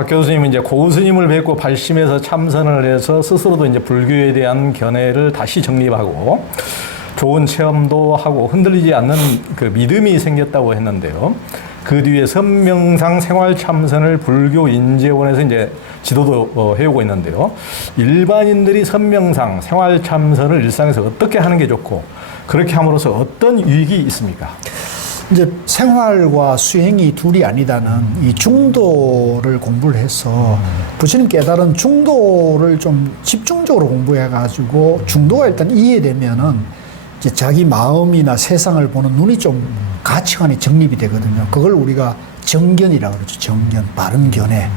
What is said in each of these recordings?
박 교수님은 이제 고 스님을 뵙고 발심해서 참선을 해서 스스로도 이제 불교에 대한 견해를 다시 정립하고 좋은 체험도 하고 흔들리지 않는 그 믿음이 생겼다고 했는데요. 그 뒤에 선명상 생활 참선을 불교 인재원에서 이제 지도도 해오고 있는데요. 일반인들이 선명상 생활 참선을 일상에서 어떻게 하는 게 좋고 그렇게 함으로써 어떤 유익이 있습니까? 이제 생활과 수행이 둘이 아니다는 이 중도를 공부를 해서 부처님 깨달은 중도를 좀 집중적으로 공부해가지고 중도가 일단 이해되면은 이제 자기 마음이나 세상을 보는 눈이 좀 가치관이 정립이 되거든요. 그걸 우리가 정견이라고 그러죠. 정견, 바른 견해.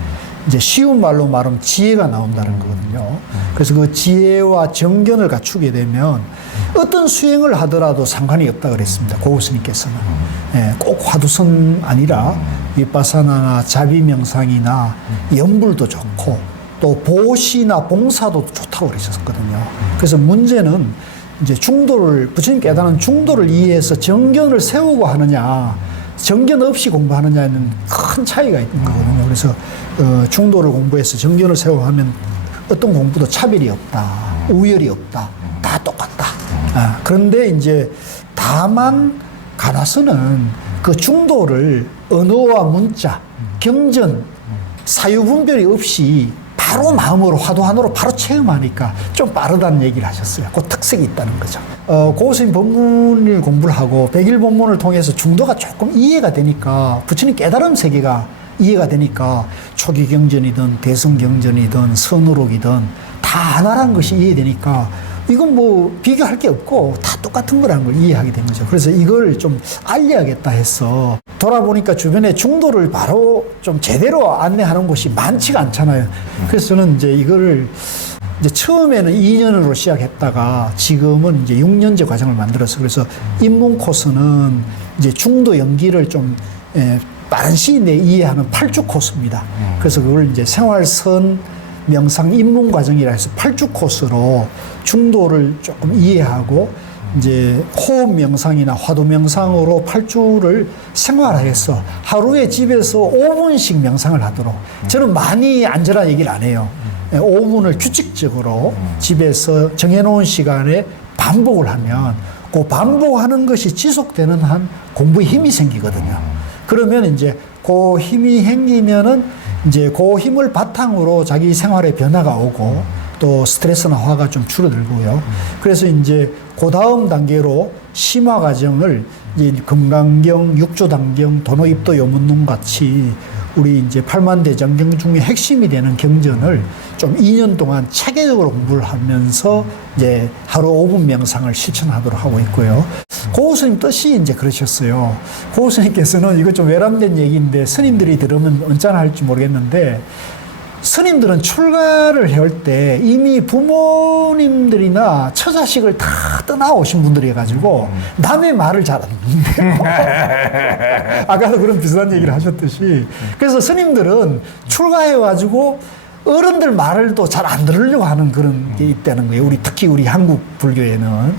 이제 쉬운 말로 말하면 지혜가 나온다는 거거든요. 그래서 그 지혜와 정견을 갖추게 되면 어떤 수행을 하더라도 상관이 없다 그랬습니다. 고 스님께서는. 예, 꼭 화두선 아니라 위파사나나 자비명상이나 염불도 좋고 또 보시나 봉사도 좋다고 그러셨거든요. 그래서 문제는 이제 중도를, 부처님 깨달은 중도를 이해해서 정견을 세우고 하느냐, 정견 없이 공부하느냐는 큰 차이가 있는 거거든요. 그래서 중도를 공부해서 정견을 세우고 하면 어떤 공부도 차별이 없다, 우열이 없다, 다 똑같다. 그런데 이제 다만 가나서는 그 중도를 언어와 문자, 경전, 사유분별이 없이 바로 마음으로 화두하나로 바로 체험하니까 좀 빠르다는 얘기를 하셨어요. 그 특색이 있다는 거죠. 고스님 법문을 공부를 하고 백일 법문을 통해서 중도가 조금 이해가 되니까 부처님 깨달음 세계가 이해가 되니까 초기 경전이든 대성 경전이든 선으록이든 다 하나라는 것이 이해되니까 이건 뭐 비교할 게 없고 다 똑같은 거라는 걸 이해하게 된 거죠. 그래서 이걸 좀 알려야겠다 해서 돌아보니까 주변에 중도를 바로 좀 제대로 안내하는 곳이 많지가 않잖아요. 그래서 저는 이제 이거를 이제 처음에는 2년으로 시작했다가 지금은 이제 6년제 과정을 만들어서 그래서 입문 코스는 이제 중도 연기를 좀 빠른 시일 내에 이해하는 8주 코스입니다. 그래서 그걸 이제 생활선 명상 입문 과정이라 해서 8주 코스로 중도를 조금 이해하고 이제 호흡 명상이나 화두 명상으로 8주를 생활해서 하루에 집에서 5분씩 명상을 하도록 저는 많이 앉으라 얘기를 안 해요. 5분을 규칙적으로 집에서 정해놓은 시간에 반복을 하면 그 반복하는 것이 지속되는 한 공부에 힘이 생기거든요. 그러면 이제 그 힘이 생기면은 이제 그 힘을 바탕으로 자기 생활에 변화가 오고 또 스트레스나 화가 좀 줄어들고요. 그래서 이제 그 다음 단계로 심화 과정을 이제 금강경, 육조단경, 도노입도 요문론 같이 우리 이제 팔만대장경 중에 핵심이 되는 경전을 좀 2년 동안 체계적으로 공부를 하면서 이제 하루 5분 명상을 실천하도록 하고 있고요. 고 스님 뜻이 이제 그러셨어요. 고 스님께서는 이거 좀 외람된 얘기인데 스님들이 들으면 언짢아할지 모르겠는데 스님들은 출가를 해올 때 이미 부모님들이나 처자식을 다 떠나오신 분들이 해가지고 남의 말을 잘 안 듣는데요. 아까도 그런 비슷한 얘기를 하셨듯이 그래서 스님들은 출가해가지고 어른들 말을 또 잘 안 들으려고 하는 그런 게 있다는 거예요. 특히 우리 한국 불교에는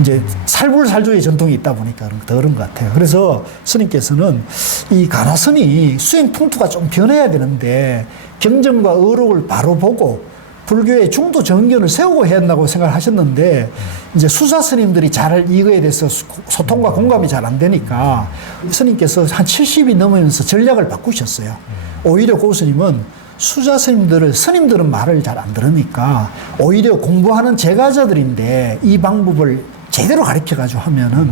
이제 살불살조의 전통이 있다 보니까 더 그런 것 같아요. 그래서 스님께서는 이 가나선이 수행 풍토가 좀 변해야 되는데 경전과 어록을 바로 보고 불교의 중도 정견을 세우고 해야 한다고 생각을 하셨는데 이제 수사 스님들이 잘 이거에 대해서 소통과 공감이 잘 안 되니까 스님께서 한 70이 넘으면서 전략을 바꾸셨어요. 오히려 고 스님은 수자 스님들은 말을 잘 안 들으니까 오히려 공부하는 제가자들인데 이 방법을 제대로 가르쳐가지고 하면은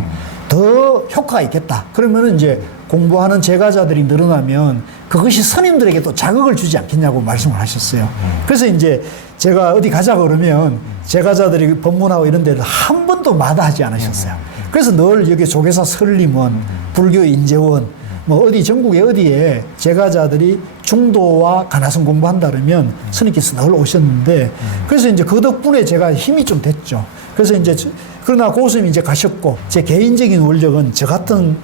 더 효과가 있겠다. 그러면은 이제 공부하는 제가자들이 늘어나면 그것이 스님들에게 또 자극을 주지 않겠냐고 말씀을 하셨어요. 그래서 이제 제가 어디 가자 그러면 제가자들이 법문하고 이런 데를 한 번도 마다하지 않으셨어요. 그래서 늘 여기 조계사 설림원, 불교 인재원, 뭐 어디 전국에 어디에 제가자들이 중도와 가나선 공부한다 그러면 스님께서 늘 오셨는데 그래서 이제 그 덕분에 제가 힘이 좀 됐죠. 그래서 이제 그러나 고스님이 이제 가셨고 제 개인적인 원력은 저 같은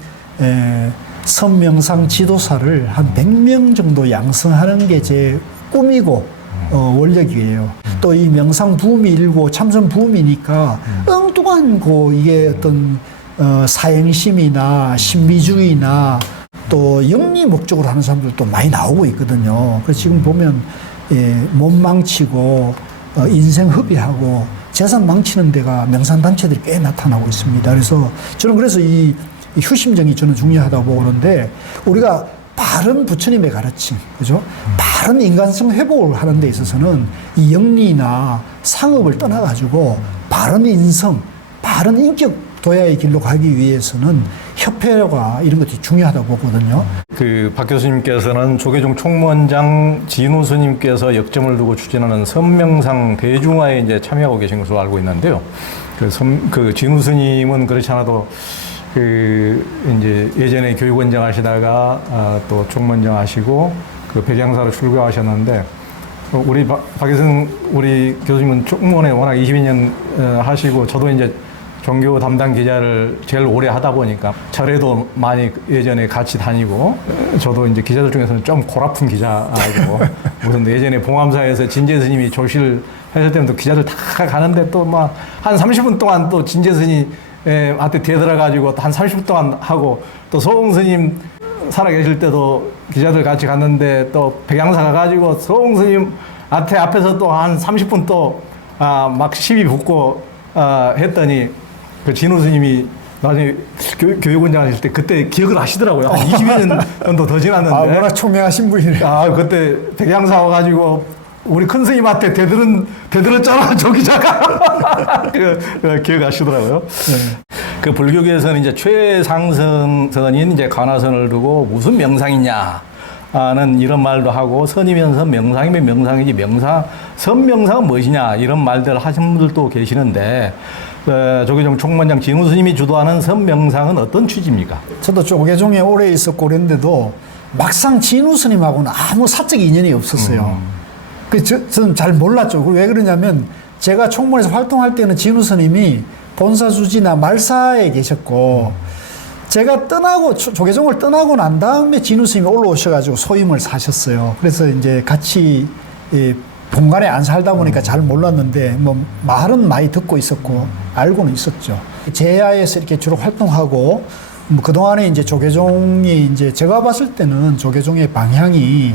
선명상 지도사를 한 100명 정도 양성하는 게 제 꿈이고 원력이에요. 또 이 명상 붐이 일고 참선 붐이니까 엉뚱한 이게 어떤 사행심이나 신비주의나 또 영리 목적으로 하는 사람들도 많이 나오고 있거든요. 그래서 지금 보면 몸 망치고 인생 흡입하고 재산 망치는 데가 명산단체들이 꽤 나타나고 있습니다. 그래서 저는 그래서 이 휴심정이 저는 중요하다고 보는데 우리가 바른 부처님의 가르침, 그죠? 바른 인간성 회복을 하는 데 있어서는 이 영리나 상업을 떠나가지고 바른 인성, 바른 인격 도야의 길로 가기 위해서는 협회가 이런 것들이 중요하다고 보거든요. 박 교수님께서는 조계종 총무원장 진우 스님께서 역점을 두고 추진하는 선명상 대중화에 이제 참여하고 계신 것으로 알고 있는데요. 진우 스님은 그렇지 않아도 이제 예전에 교육원장 하시다가 또 총무원장 하시고 백양사로 출가하셨는데 박혜승 우리 교수님은 총무원에 워낙 22년 하시고 저도 이제 종교 담당 기자를 제일 오래 하다 보니까 절에도 많이 예전에 같이 다니고 저도 이제 기자들 중에서는 좀 골아픈 기자이고 무슨 예전에 봉암사에서 진재 스님이 조실 했을 때는 또 기자들 다 가는데 또 막 한 30분 동안 또 진재 스님 한테 대들어가지고 한 30분 동안 하고 또 소홍 스님 살아계실 때도 기자들 같이 갔는데 또 백양사 가가지고 소홍 스님 앞에서 또 한 30분 또 막 시비 붙고 했더니 그 진우 스님이 나중에 교육원장 하실 때 그때 기억을 하시더라고요. 한 20년 정도 더 지났는데. 워낙 총명하신 분이네. 그때 백양사 와가지고 우리 큰 스님한테 대들었잖아, 저 기자가. 기억하시더라고요. 그 불교계에서는 이제 최상선인 이제 관화선을 두고 무슨 명상이냐. 는 이런 말도 하고 선이면서 명상이면 명상이지 선명상은 무엇이냐 이런 말들 하시는 분들도 계시는데 조계종 총무원장 진우 스님이 주도하는 선명상은 어떤 취지입니까? 저도 조계종에 오래 있었고 그랬는데도 막상 진우 스님하고는 아무 사적 인연이 없었어요. 저는 잘 몰랐죠. 왜 그러냐면 제가 총무원에서 활동할 때는 진우 스님이 본사주지나 말사에 계셨고 제가 조계종을 떠나고 난 다음에 진우 스님이 올라오셔가지고 소임을 사셨어요. 그래서 이제 같이 본관에 안 살다 보니까 잘 몰랐는데, 말은 많이 듣고 있었고, 알고는 있었죠. 제야에서 이렇게 주로 활동하고, 그동안에 이제 조계종이 이제 제가 봤을 때는 조계종의 방향이,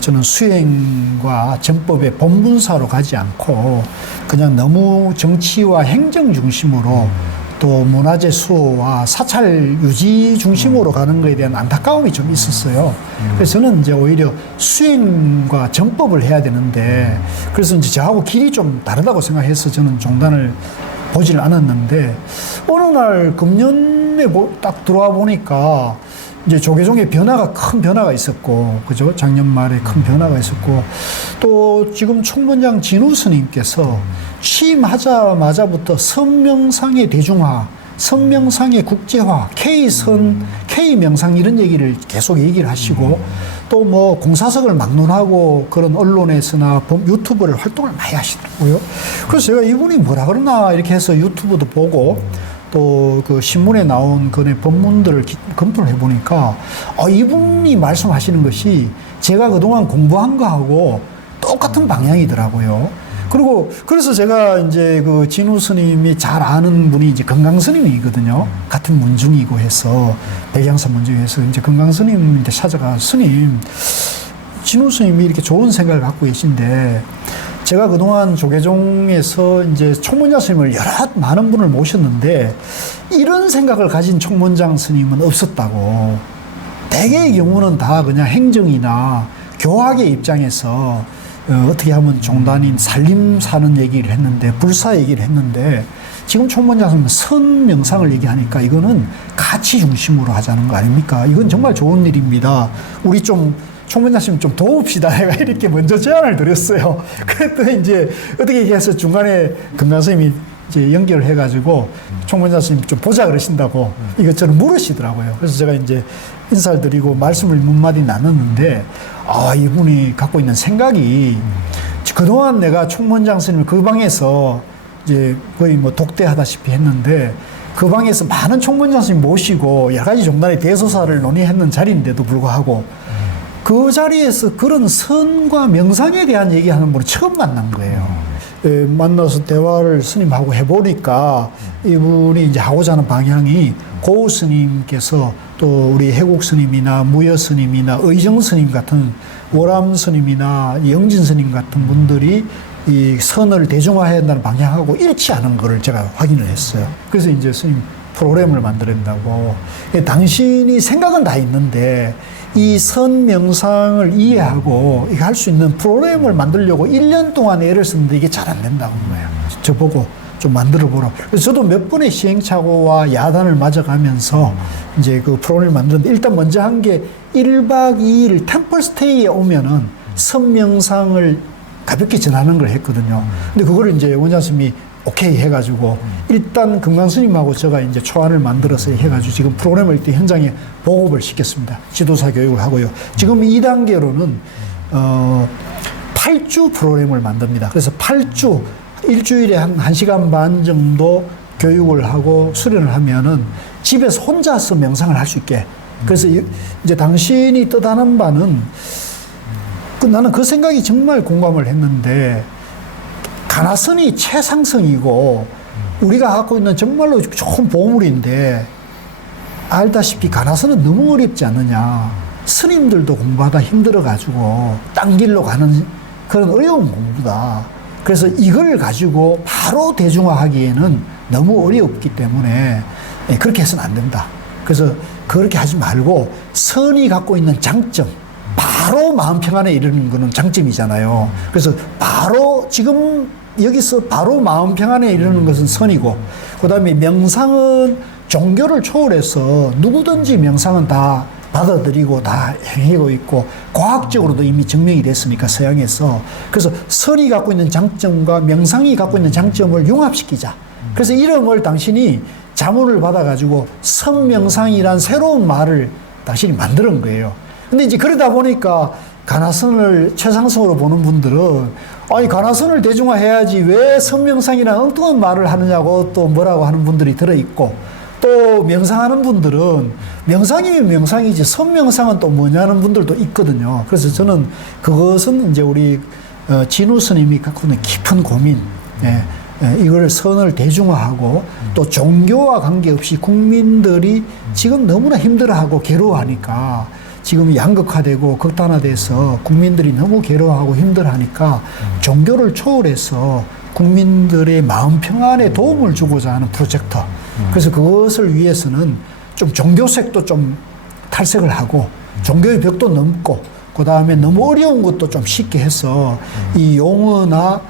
저는 수행과 정법의 본분사로 가지 않고, 그냥 너무 정치와 행정 중심으로 또 문화재 수호와 사찰 유지 중심으로 가는 것에 대한 안타까움이 좀 있었어요. 그래서 저는 이제 오히려 수행과 정법을 해야 되는데, 그래서 이제 저하고 길이 좀 다르다고 생각해서 저는 종단을 보지를 않았는데, 어느 날 금년에 딱 들어와 보니까 이제 조계종의 큰 변화가 있었고, 그죠? 작년 말에 큰 변화가 있었고, 또 지금 총무원장 진우 스님께서 취임하자마자부터 선명상의 대중화, 선명상의 국제화, K명상 이런 얘기를 계속 얘기를 하시고, 또 공사석을 막론하고 그런 언론에서나 유튜브를 활동을 많이 하시더라고요. 그래서 제가 이분이 뭐라 그러나 이렇게 해서 유튜브도 보고, 또 그 신문에 나온 그의 본문들을 검토를 해보니까 이분이 말씀하시는 것이 제가 그동안 공부한 거하고 똑같은 방향이더라고요. 그래서 제가 이제 그 진우 스님이 잘 아는 분이 이제 건강 스님이거든요. 같은 문중이고 해서 백양사 문중에서 이제 건강 스님한테 찾아가 스님, 진우 스님이 이렇게 좋은 생각을 갖고 계신데 제가 그동안 조계종에서 이제 총무원장 스님을 많은 분을 모셨는데 이런 생각을 가진 총무원장 스님은 없었다고. 대개의 경우는 다 그냥 행정이나 교학의 입장에서 어떻게 하면 종단인 살림 사는 얘기를 했는데 불사 얘기를 했는데 지금 총무원장 스님은 선명상을 얘기하니까 이거는 가치 중심으로 하자는 거 아닙니까? 이건 정말 좋은 일입니다. 우리 총무원장님 좀 도웁시다. 내가 이렇게 먼저 제안을 드렸어요. 그랬더니 이제 어떻게 해서 중간에 건강선생님이 이제 연결을 해가지고 총무원장님 좀 보자 그러신다고 이것저것 물으시더라고요. 그래서 제가 이제 인사를 드리고 말씀을 몇 마디 나눴는데 이분이 갖고 있는 생각이 그동안 내가 총무원장 스님을 그 방에서 이제 거의 독대하다시피 했는데 그 방에서 많은 총무원장 스님 모시고 여러 가지 종단의 대소사를 논의했는 자리인데도 불구하고 그 자리에서 그런 선과 명상에 대한 얘기하는 분을 처음 만난 거예요. 만나서 대화를 스님하고 해보니까 이분이 이제 하고자 하는 방향이 고우 스님께서 또 우리 해국 스님이나 무여 스님이나 의정 스님 같은 월암 스님이나 영진 스님 같은 분들이 이 선을 대중화해야 한다는 방향하고 일치하는 것을 제가 확인을 했어요. 그래서 이제 스님 프로그램을 만들었다고. 당신이 생각은 다 있는데 이 선 명상을 이해하고 할 수 있는 프로그램을 만들려고 1년 동안 애를 썼는데 이게 잘 안 된다고 한 거예요. 저보고 좀 만들어 보라. 그래서 저도 몇 번의 시행착오와 야단을 맞아가면서 이제 그 프로그램을 만들었는데 일단 먼저 한 게 1박 2일 템플 스테이에 오면은 선 명상을 가볍게 전하는 걸 했거든요. 근데 그거를 이제 원장님이 오케이 해가지고 일단 금강스님하고 제가 이제 초안을 만들어서 해가지고 지금 프로그램을 일단 현장에 보급을 시켰습니다. 지도사 교육을 하고요. 지금 2단계로는 8주 프로그램을 만듭니다. 그래서 8주 일주일에 한 1시간 반 정도 교육을 하고 수련을 하면은 집에서 혼자서 명상을 할 수 있게. 그래서 이제 당신이 뜻하는 바는 나는 그 생각이 정말 공감을 했는데 가나선이 최상승이고 우리가 갖고 있는 정말로 좋은 보물인데 알다시피 가나선은 너무 어렵지 않느냐. 스님들도 공부하다 힘들어가지고 딴 길로 가는 그런 어려운 공부다. 그래서 이걸 가지고 바로 대중화하기에는 너무 어렵기 때문에 그렇게 해서는 안 된다. 그래서 그렇게 하지 말고 선이 갖고 있는 장점, 바로 마음 평안에 이르는 거는 장점이잖아요. 그래서 바로 지금 여기서 바로 마음 평안에 이르는 것은 선이고, 그 다음에 명상은 종교를 초월해서 누구든지 명상은 다 받아들이고 다 행하고 있고 과학적으로도 이미 증명이 됐으니까 서양에서. 그래서 선이 갖고 있는 장점과 명상이 갖고 있는 장점을 융합시키자. 그래서 이름을 당신이 자문을 받아가지고 선명상이란 새로운 말을 당신이 만드는 거예요. 근데 이제 그러다 보니까 가나선을 최상승으로 보는 분들은 아니 가나선을 대중화해야지 왜 선명상이라는 엉뚱한 말을 하느냐고 또 뭐라고 하는 분들이 들어있고, 또 명상하는 분들은 명상이면 명상이지 선명상은 또 뭐냐는 분들도 있거든요. 그래서 저는 그것은 이제 우리 진우 스님이 갖고 있는 깊은 고민, 이걸 선을 대중화하고 또 종교와 관계없이 국민들이 지금 너무나 힘들어하고 괴로워하니까, 지금 양극화되고 극단화돼서 국민들이 너무 괴로워하고 힘들어하니까 종교를 초월해서 국민들의 마음 평안에 도움을 주고자 하는 프로젝터. 그래서 그것을 위해서는 좀 종교색도 좀 탈색을 하고 종교의 벽도 넘고, 그 다음에 너무 어려운 것도 좀 쉽게 해서 이 용어나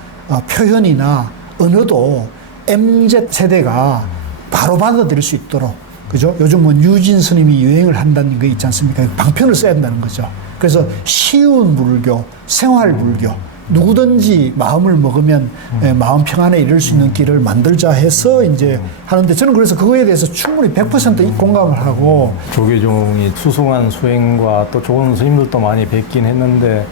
표현이나 언어도 MZ 세대가 바로 받아들일 수 있도록, 그죠? 요즘은 유진 스님이 유행을 한다는 게 있지 않습니까? 방편을 써야 한다는 거죠. 그래서 쉬운 불교, 생활 불교, 누구든지 마음을 먹으면 마음 평안에 이를 수 있는 길을 만들자 해서 이제 하는데, 저는 그래서 그거에 대해서 충분히 100% 공감을 하고. 조계종이 수승한 수행과 또 좋은 스님들도 많이 뵙긴 했는데,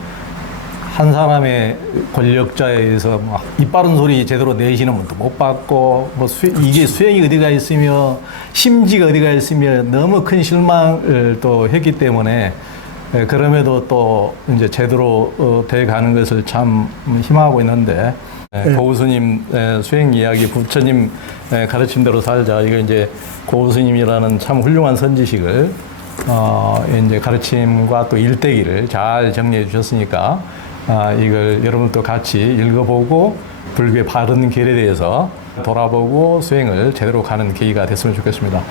한 사람의 권력자에 의해서 막 이빠른 소리 제대로 내시는 분도 못 받고, 뭐 이게 수행이 어디가 있으며 심지가 어디가 있으며 너무 큰 실망을 또 했기 때문에, 그럼에도 또 이제 제대로 돼 가는 것을 참 희망하고 있는데, 고우스님 수행 이야기, 부처님 가르침대로 살자. 이거 이제 고우스님이라는 참 훌륭한 선지식을 이제 가르침과 또 일대기를 잘 정리해 주셨으니까, 이걸 여러분도 같이 읽어보고 불교의 바른 길에 대해서 돌아보고 수행을 제대로 가는 계기가 됐으면 좋겠습니다.